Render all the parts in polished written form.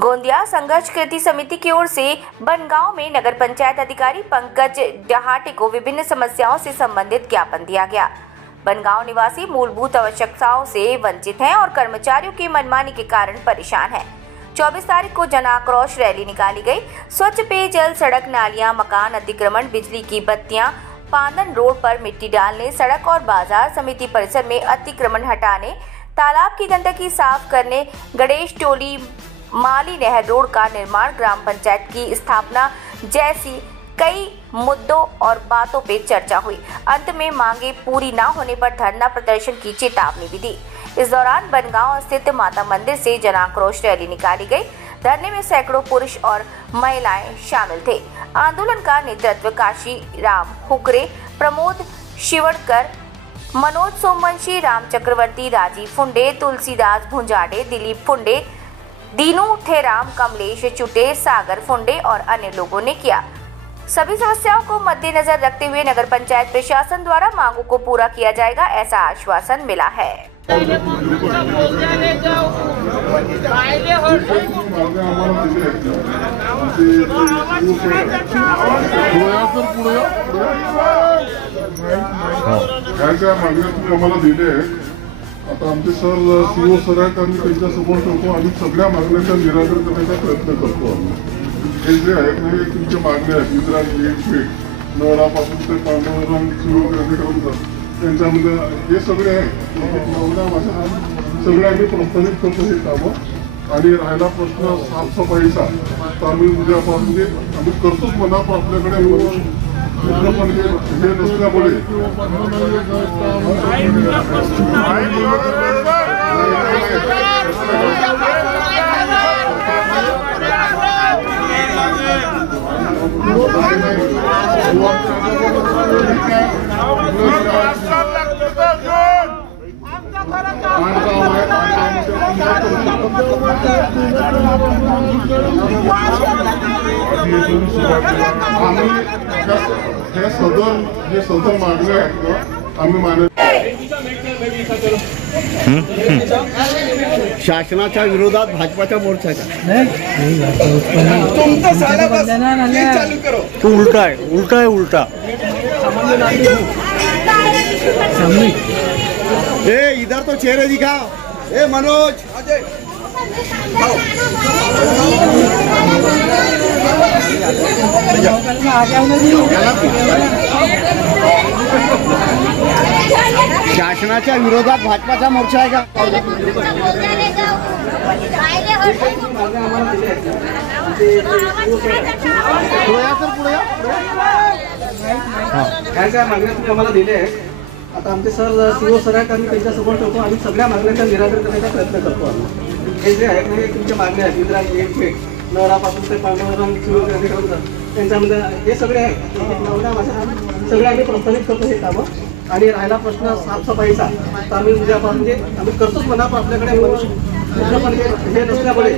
गोंदिया संघर्ष कृति समिति की ओर से बनगांव में नगर पंचायत अधिकारी पंकज डहाटे को विभिन्न समस्याओं से संबंधित ज्ञापन दिया गया। बनगांव निवासी मूलभूत आवश्यकताओं से वंचित हैं और कर्मचारियों की मनमानी के कारण परेशान हैं। 24 तारीख को जन आक्रोश रैली निकाली गई। स्वच्छ पेयजल, सड़क, नालियां, मकान अतिक्रमण, बिजली की बत्तियां, पांदन रोड पर मिट्टी डालने, सड़क और बाजार समिति परिसर में अतिक्रमण हटाने, तालाब की गंदगी साफ करने, गणेश टोली, माली नहर रोड का निर्माण, ग्राम पंचायत की स्थापना जैसी कई मुद्दों और बातों पे चर्चा हुई। अंत में मांगे पूरी न होने पर धरना प्रदर्शन की चेतावनी भी दी। इस दौरान बनगांव स्थित माता मंदिर से जन आक्रोश रैली निकाली गई। धरने में सैकड़ों पुरुष और महिलाएं शामिल थे। आंदोलन का नेतृत्व काशी राम हुकरे, प्रमोद शिवड़कर, मनोज सोमवंशी, राम चक्रवर्ती, राजीव फुंडे, तुलसीदास भुंजाडे, दिलीप फुंडे, दीनू ठेराम, कमलेश चुटे, सागर फुंडे और अन्य लोगों ने किया। सभी समस्याओं को मद्देनजर रखते हुए नगर पंचायत प्रशासन द्वारा मांगों को पूरा किया जाएगा, ऐसा आश्वासन मिला है। आता आमचे सर सीओ सर आहेत आणि त्यांच्यासमोर ठेवतो आणि सगळ्या मागण्यांचा निराकरण करण्याचा प्रयत्न करतो आम्ही। हे जे आहेत ना हे तुमच्या मागण्या आहेत, इंदिरा गेट, नवरापासून ते पांडुरंग सुरू त्यांच्यामध्ये हे सगळे आहेत। नवरा भाषा सगळे आम्ही प्रस्थापित करतो हे कामं। आणि राहिला प्रश्न साफसफाईचा तर आम्ही उद्यापासून आम्ही करतोच म्हणा, पण आपल्याकडे पण हे नसल्यामुळे हे सदर मागण्या आहेत ना आम्ही मानत शासनाच्या विरोधात भाजपाच्या मोर्चाचा तू उल्टा है उल्टा ए इधर तो चेहरे दिखाओ। ए मनोज शासनाच्या विरोधात भाजपाचा मोर्चा आहे का? काय मागण्या तुम्ही आम्हाला दिल्या आहेत। आता आमचे सर सीओ सर आहेत आणि त्यांच्यासमोर ठेवतो आणि सगळ्या मागण्यांचा निराकरण करण्याचा प्रयत्न करतो आम्ही। हे जे आहेत ना हे तुमच्या मागण्या आहेत, इंदिरा गेट, नवरापासून ते पांडुरंग सुरू त्यांच्यामध्ये हे सगळे आहेत। नवरा भाषा सगळे आम्ही प्रस्थापित करतो हे कामं। आणि राहिला प्रश्न साफसफाईचा तर आम्ही उद्यापासून आम्ही करतोच म्हणा, पण आपल्याकडे पण हे नसल्यामुळे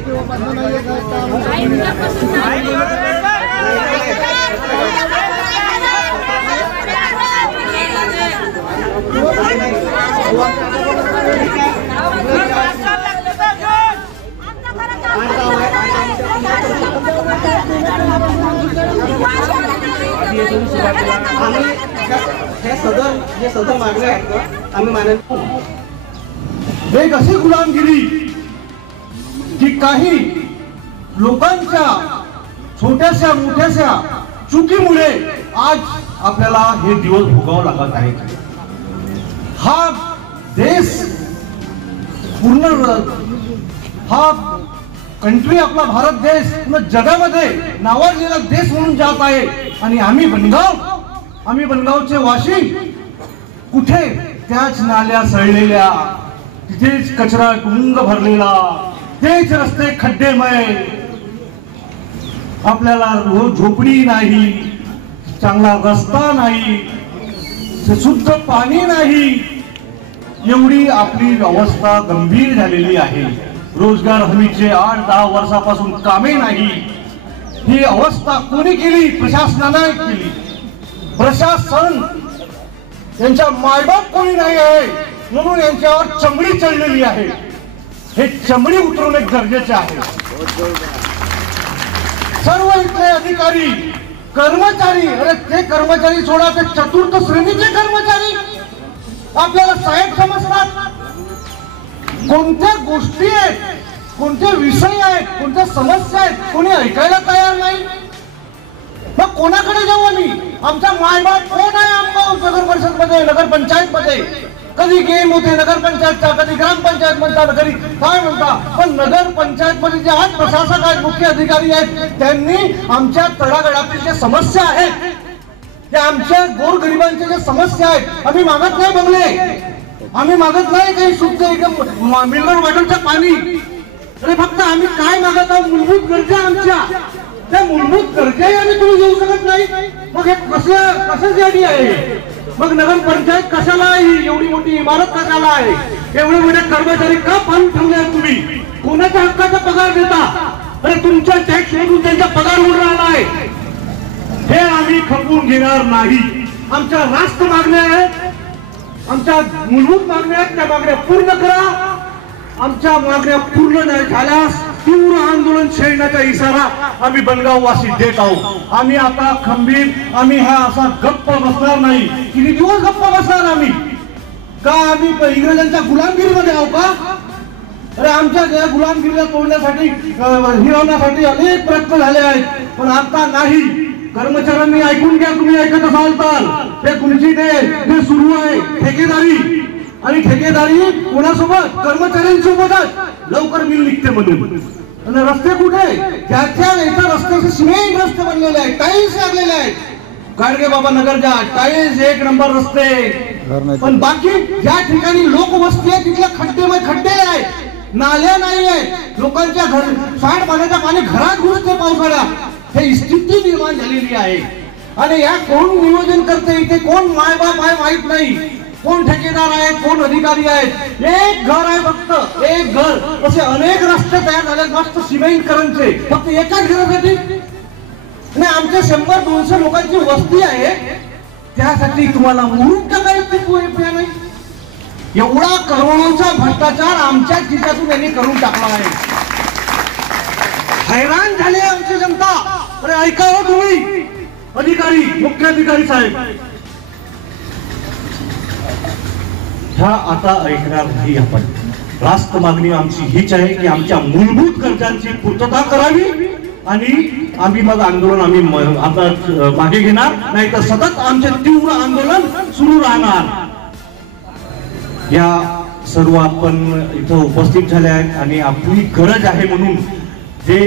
हे सदर मागण्या आहेत ना आम्ही मानत। एक अशी गुलामगिरी की काही लोकांच्या छोट्याशा मोठ्याशा चुकीमुळे आज आपल्याला हे दिवस भोगावं लागत आहे। हा देश पूर्ण हा कंट्री आपला भारत देश पूर्ण जगामध्ये नावाजलेला देश म्हणून जात आहे। आणि आम्ही बनगावचे वाशी कुठे त्याच नाल्या सळलेल्या, तिथेच कचरा तुंग भरलेला, तेच रस्ते खड्डेमय, आपल्याला रोज झोपडी नाही, चांगला रस्ता नाही, शुद्ध पाणी नाही, एवढी आपली अवस्था गंभीर झालेली आहे। रोजगार हमीचे 8-10 वर्षापासून कामे नाही। ही अवस्था कोणी केली? प्रशासनाने केली। प्रशासन यांच्या मायबाप कोणी नाही आहे म्हणून यांच्यावर चमडी चढलेली आहे। हे चमडी उतरवणे गरजेचे आहे। सर्व इथले अधिकारी कर्मचारी, अरे ते कर्मचारी सोडा, ते चतुर्थ श्रेणीचे कर्मचारी आपल्याला साहेब समजतात. कोणत्या गोष्टी आहेत, कोणते विषय आहेत, कोणत्या समस्या आहेत, कोणी ऐकायला तयार नाही. मग कोणाकडे जाऊ आम्ही? आमचा मायबाप कोण आहे? आमगाव नगर परिषद मध्ये, नगर पंचायत मध्ये कधी गेम होते नगर पंचायतचा, कधी ग्रामपंचायत म्हणतात, कधी काय म्हणता. पण नगर पंचायत मध्ये जे आज प्रशासक आहेत, मुख्य अधिकारी आहेत, त्यांनी आमच्या तळागाळातील जे समस्या आहेत, त्या आमच्या गोरगरिबांच्या ज्या समस्या आहेत, आम्ही मागत नाही बंगले, आम्ही मागत नाही काही शुद्ध एकदम मिनरल वॉटरचं पाणी. अरे फक्त आम्ही काय मागत आहोत? मूलभूत गरजा आमच्या. त्या मूलभूत गरजाही आम्ही तुम्ही देऊ शकत नाही. मग हे कशासाठी आहे? मग नगर पंचायत कशाला आहे? एवढी मोठी इमारत कशाला आहे? एवढे मोठे कर्मचारी का पाहून ठेवले आहेत तुम्ही? कोणाच्या हक्काचा पगार देता? अरे तुमच्या टॅक्स मधून त्यांचा पगार उडून राहिला आहे. हे आम्ही खपवून घेणार नाही. आमच्या रास्त मागण्या आहेत, आमच्या मूलभूत मागण्या आहेत, त्या मागण्या पूर्ण करा. आमच्या मागण्या पूर्ण नाही झाल्यास तीव्र आंदोलन छेडण्याचा इशारा आम्ही बनगाव वासी देत आहोत. आम्ही आता खंबीर, आम्ही हा असा गप्प बसणार नाही. किती दिवस गप्प बसणार आम्ही? का आम्ही इंग्रजांच्या गुलामगिरीमध्ये आहोत का? अरे आमच्या गुलामगिरीला तोडण्यासाठी, हिरवण्यासाठी अनेक प्रयत्न झाले आहेत, पण आता नाही. कर्मचाऱ्यांनी ऐकून घ्या, तुम्ही ऐकत असाल तर ते तुमची ते सुरू आहे ठेकेदारी. आणि ठेकेदारी कोणासोबत? कर्मचाऱ्यांसोबतच. लवकर मिल निघते म्हणून. आणि रस्ते कुठे? ज्याच्या इथं रस्त्याचे सिमेंट रस्ते बनलेले आहेत, टाईल्स लागलेले आहेत. गाडगे बाबा नगरच्या टाईल्स 1 नंबर रस्ते. पण बाकी ज्या ठिकाणी लोकवस्ती आहे तिथल्या खड्डे आहेत, नाल्या नाही आहेत, लोकांच्या घर सांडपाण्याचं पाणी घरात घुसते पावसाळ्यात. हे स्थिती निर्माण झालेली आहे. आणि या कोण नियोजन करते? इथे कोण मायबाप आहे माहित नाही, कोण ठेकेदार आहेत, कोण अधिकारी आहेत. एक घर आहे फक्त, एक घर. असे अनेक रस्ते तयार झाले मस्त सिमेंटकरांचे, फक्त एकाच घरासाठी. आणि आमच्या 100-200 लोकांची वस्ती आहे, त्यासाठी तुम्हाला मुरुम टाकायचं नाही. एवढा करोडोचा भ्रष्टाचार आमच्या खिशातून यांनी करून टाकला आहे. हैराण झाले आमची जनता. अरे ऐकावं तुम्ही अधिकारी, मुख्य अधिकारी साहेब, ह्या आता ऐकणार नाही आपण. रास्त मागणी आमची हीच आहे की आमच्या मूलभूत गरजांची पूर्तता करावी. आणि आम्ही मग आंदोलन आम्ही आता मागे घेणार नाही, तर सतत आमचे तीव्र आंदोलन सुरू राहणार. या सर्व आपण इथं उपस्थित झाले आहेत आणि आपली गरज आहे म्हणून जे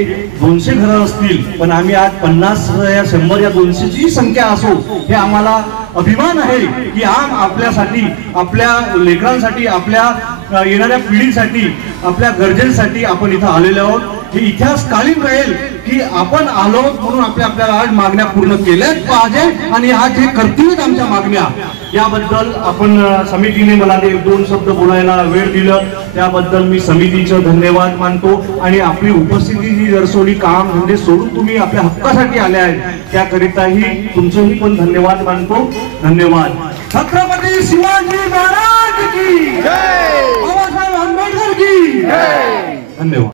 200 घरं असतील, पण आम्ही आज 50 या 100 या 200 ची संख्या असो, हे आम्हाला अभिमान आहे की आपल्यासाठी, आपल्या लेकरांसाठी, आपल्या येणाऱ्या पिढीसाठी, आपल्या गरजेसाठी आपण इथं आलेलो आहोत. हे इतिहास कालीन राहील की आपण आलो म्हणून आपल्याला आज मागण्या पूर्ण केल्याच पाहिजे. आणि आज हे करतील आमच्या मागण्या. याबद्दल आपण समितीने मला 1-2 शब्द बोलायला वेळ दिलं, त्याबद्दल मी समितीचं धन्यवाद मानतो. आणि आपली उपस्थिती जी दर्शवली, काम धंदे सोडून तुम्ही आपल्या हक्कासाठी आले आहेत, त्याकरिताही तुमचंही पण धन्यवाद मानतो. धन्यवाद. छत्रपती शिवाजी महाराज की जय, बाबासाहेब आंबेडकर की जय. धन्यवाद.